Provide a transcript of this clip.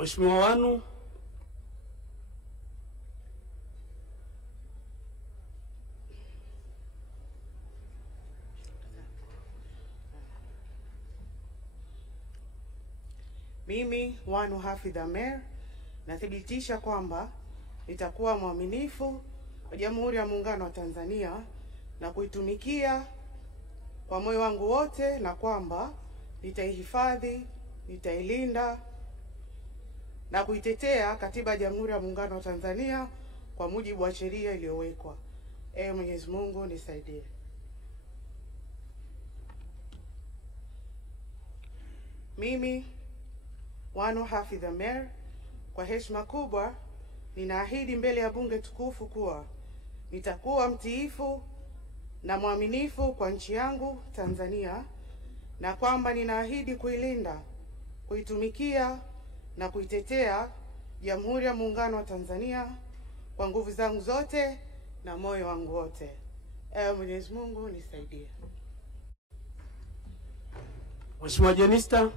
Mheshimiwa Wanu. Mimi Wanu Hafidh Amer nathibitisha kwamba nitakuwa mwaminifu kwa Jamhuri ya Muungano wa Tanzania na kuitumikia kwa moyo wangu wote, na kwamba nitaihifadhi, nitailinda na kuitetea Katiba ya Jamhuri ya Muungano wa Tanzania kwa mujibu wa sheria iliyowekwa. Mwenyezi Mungu nisaidie. Mimi Wanu Hafidh Amer kwa heshima kubwa ninaahidi mbele ya bunge tukufu kuwa nitakuwa mtiifu na mwaminifu kwa nchi yangu Tanzania, na kwamba ninaahidi kuilinda, kuitumikia na kuitetea Jamhuri ya Muungano wa Tanzania kwa nguvu zangu zote na moyo wangu wote. Mwenyezi Mungu nisaidie. Mheshimiwa Jenista.